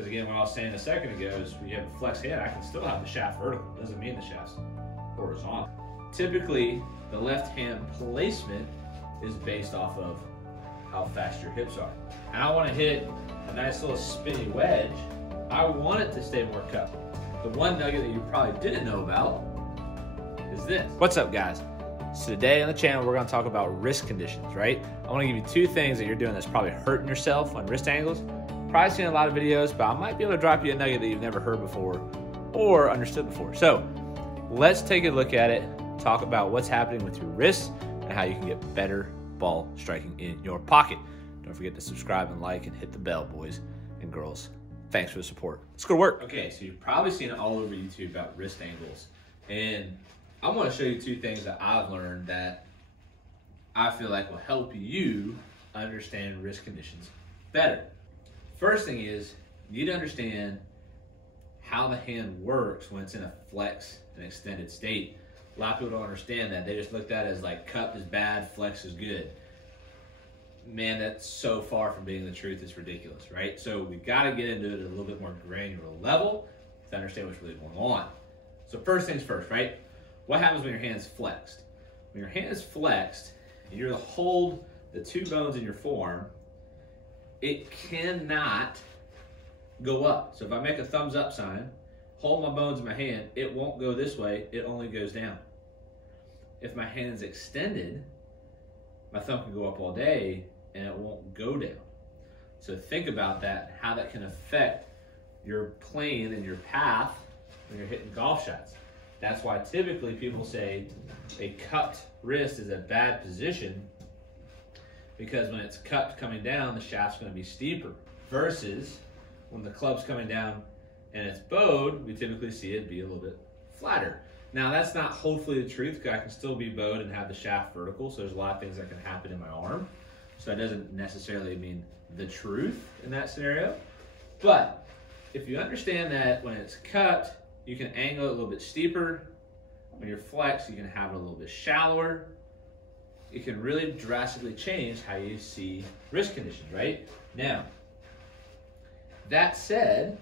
Because again, what I was saying a second ago is when you have a flex hand, I can still have the shaft vertical. It doesn't mean the shaft's horizontal. Typically, the left hand placement is based off of how fast your hips are. And I want to hit a nice little spinny wedge. I want it to stay more cupped. The one nugget that you probably didn't know about is this. What's up, guys? So today on the channel, we're going to talk about wrist conditions, right? I want to give you two things that you're doing that's probably hurting yourself on wrist angles. Probably seen a lot of videos, but I might be able to drop you a nugget that you've never heard before or understood before. So let's take a look at it, talk about what's happening with your wrists and how you can get better ball striking in your pocket. Don't forget to subscribe and like and hit the bell, boys and girls. Thanks for the support. Let's go to work. Okay, so you've probably seen it all over YouTube about wrist angles. And I want to show you two things that I've learned that I feel like will help you understand wrist conditions better. First thing is, you need to understand how the hand works when it's in a flex and extended state. A lot of people don't understand that. They just look at it as like cup is bad, flex is good. Man, that's so far from being the truth. It's ridiculous, right? So we got to get into it at a little bit more granular level to understand what's really going on. So first things first, right? What happens when your hand's flexed? When your hand is flexed, and you're to hold the two bones in your forearm, it cannot go up. So if I make a thumbs up sign, hold my bones in my hand, it won't go this way, it only goes down. If my hand's extended, my thumb can go up all day and it won't go down. So think about that, how that can affect your plane and your path when you're hitting golf shots. That's why typically people say a cupped wrist is a bad position, because when it's cupped coming down, the shaft's going to be steeper, versus when the club's coming down and it's bowed, we typically see it be a little bit flatter. Now that's not hopefully the truth, because I can still be bowed and have the shaft vertical, so there's a lot of things that can happen in my arm. So that doesn't necessarily mean the truth in that scenario. But if you understand that when it's cupped, you can angle it a little bit steeper. When you're flexed, you can have it a little bit shallower. It can really drastically change how you see wrist conditions, right? Now, that said,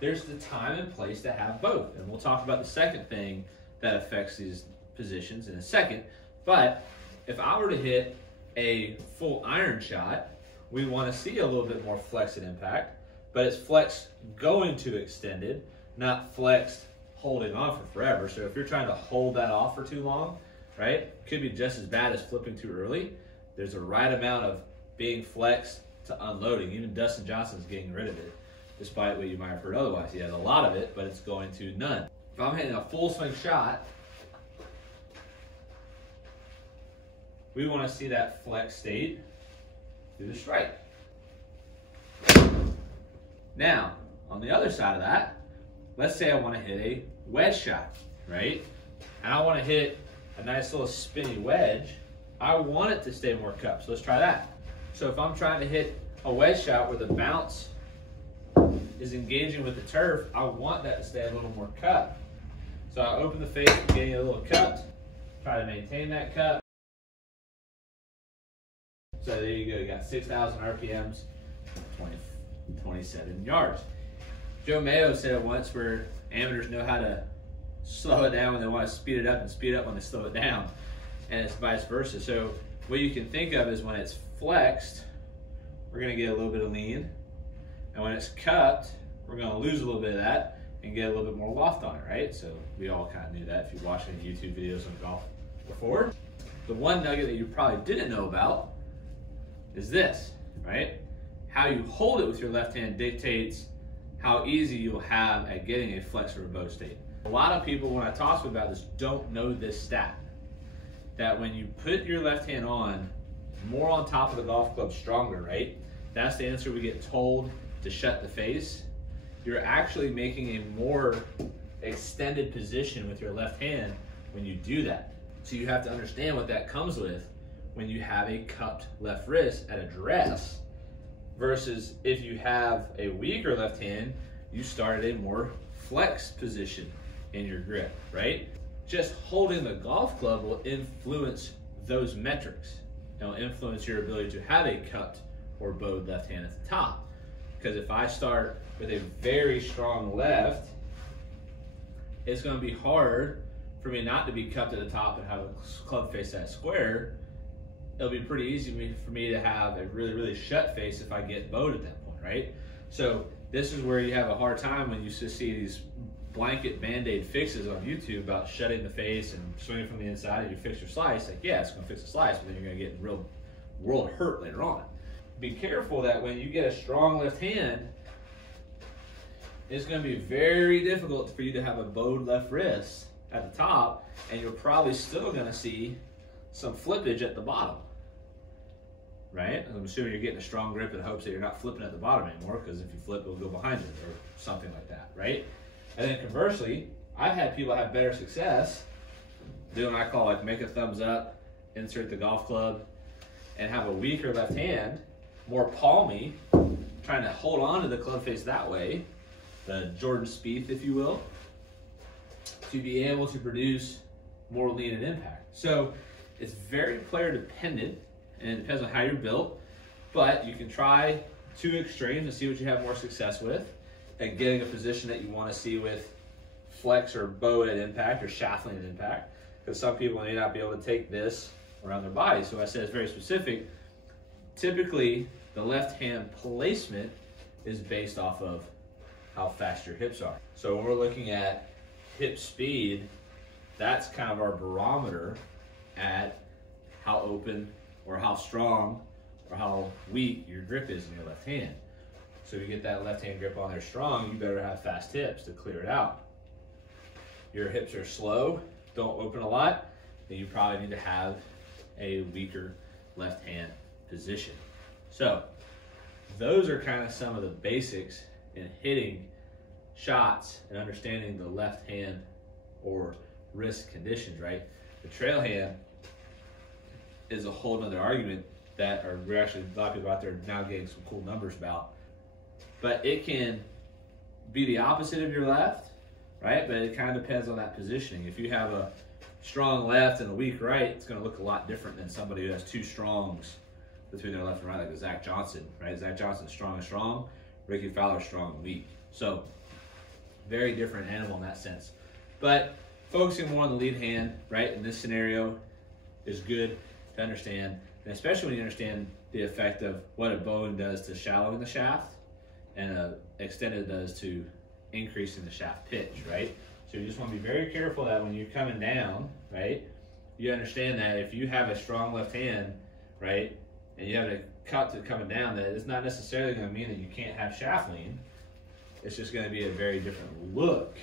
there's the time and place to have both. And we'll talk about the second thing that affects these positions in a second. But if I were to hit a full iron shot, we want to see a little bit more flex and impact, but it's flex going to extended, not flexed holding on for forever. So if you're trying to hold that off for too long, right, could be just as bad as flipping too early. There's a right amount of being flexed to unloading. Even Dustin Johnson's getting rid of it, despite what you might have heard otherwise. He has a lot of it, but it's going to none. If I'm hitting a full swing shot, we want to see that flex state through the strike. Now, on the other side of that, let's say I want to hit a wedge shot, right? And I want to hit a nice little spinny wedge. I want it to stay more cupped, so let's try that. So if I'm trying to hit a wedge shot where the bounce is engaging with the turf, I want that to stay a little more cupped. So I open the face, getting a little cupped, try to maintain that cup. So there you go, you got 6,000 RPMs, 27 yards. Joe Mayo said it once where amateurs know how to slow it down when they want to speed it up and speed up when they slow it down, and it's vice versa. So what you can think of is when it's flexed, we're going to get a little bit of lean, and when it's cupped, we're going to lose a little bit of that and get a little bit more loft on it, right? So we all kind of knew that if you've watched any YouTube videos on golf before. The one nugget that you probably didn't know about is this, right? How you hold it with your left hand dictates how easy you'll have at getting a flex or a bow state. A lot of people, when I talk to them about this, don't know this stat, that when you put your left hand on, more on top of the golf club, stronger, right? That's the answer we get told to shut the face. You're actually making a more extended position with your left hand when you do that. So you have to understand what that comes with when you have a cupped left wrist at address, versus if you have a weaker left hand, you start at a more flexed position in your grip, right? Just holding the golf club will influence those metrics. It'll influence your ability to have a cupped or bowed left hand at the top. Because if I start with a very strong left, it's going to be hard for me not to be cupped at the top and have a club face that square. It'll be pretty easy for me to have a really, really shut face if I get bowed at that point, right? So this is where you have a hard time when you just see these blanket Band-Aid fixes on YouTube about shutting the face and swinging from the inside and you fix your slice. Like, yeah, it's going to fix the slice, but then you're going to get real world hurt later on. Be careful that when you get a strong left hand, it's going to be very difficult for you to have a bowed left wrist at the top, and you're probably still going to see some flippage at the bottom, right? I'm assuming you're getting a strong grip in hopes that you're not flipping at the bottom anymore, because if you flip, it'll go behind you or something like that, right? And then conversely, I've had people have better success doing what I call like make a thumbs up, insert the golf club, and have a weaker left hand, more palmy, trying to hold on to the club face that way, the Jordan Spieth, if you will, to be able to produce more lean and impact. So it's very player dependent, and it depends on how you're built, but you can try two extremes and see what you have more success with, and getting a position that you want to see with flex or bow at impact or shaft lean at impact, because some people may not be able to take this around their body. So I said it's very specific. Typically, the left hand placement is based off of how fast your hips are. So when we're looking at hip speed, that's kind of our barometer at how open or how strong or how weak your grip is in your left hand. So if you get that left hand grip on there strong, you better have fast hips to clear it out. Your hips are slow, don't open a lot, then you probably need to have a weaker left hand position. So those are kind of some of the basics in hitting shots and understanding the left hand or wrist conditions, right? The trail hand is a whole nother argument that we're actually, a lot of people out there now getting some cool numbers about. But it can be the opposite of your left, right? But it kind of depends on that positioning. If you have a strong left and a weak right, it's going to look a lot different than somebody who has two strongs between their left and right, like Zach Johnson, right? Zach Johnson's strong and strong, Ricky Fowler's strong and weak. So very different animal in that sense. But focusing more on the lead hand, right, in this scenario is good to understand, and especially when you understand the effect of what a bowing does to shallowing the shaft and extended does to increasing the shaft pitch, right? So you just want to be very careful that when you're coming down, right, you understand that if you have a strong left hand, right, and you have a cut to coming down, that it's not necessarily going to mean that you can't have shaft lean. It's just going to be a very different look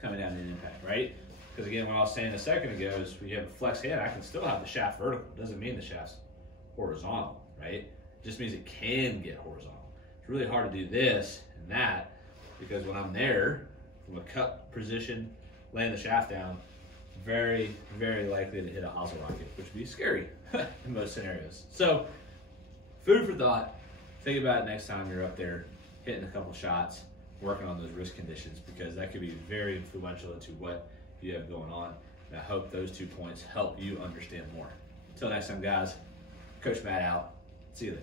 coming down in impact, right? Because again, what I was saying a second ago is when you have a flex hand, I can still have the shaft vertical. It doesn't mean the shaft's horizontal, right? It just means it can get horizontal. It's really hard to do this and that, because when I'm there, from a cut position, laying the shaft down, very, very likely to hit a hosel rocket, which would be scary in most scenarios. So, food for thought. Think about it next time you're up there hitting a couple shots, working on those wrist conditions, because that could be very influential into what you have going on. And I hope those 2 points help you understand more. Until next time, guys, Coach Matt out. See you later.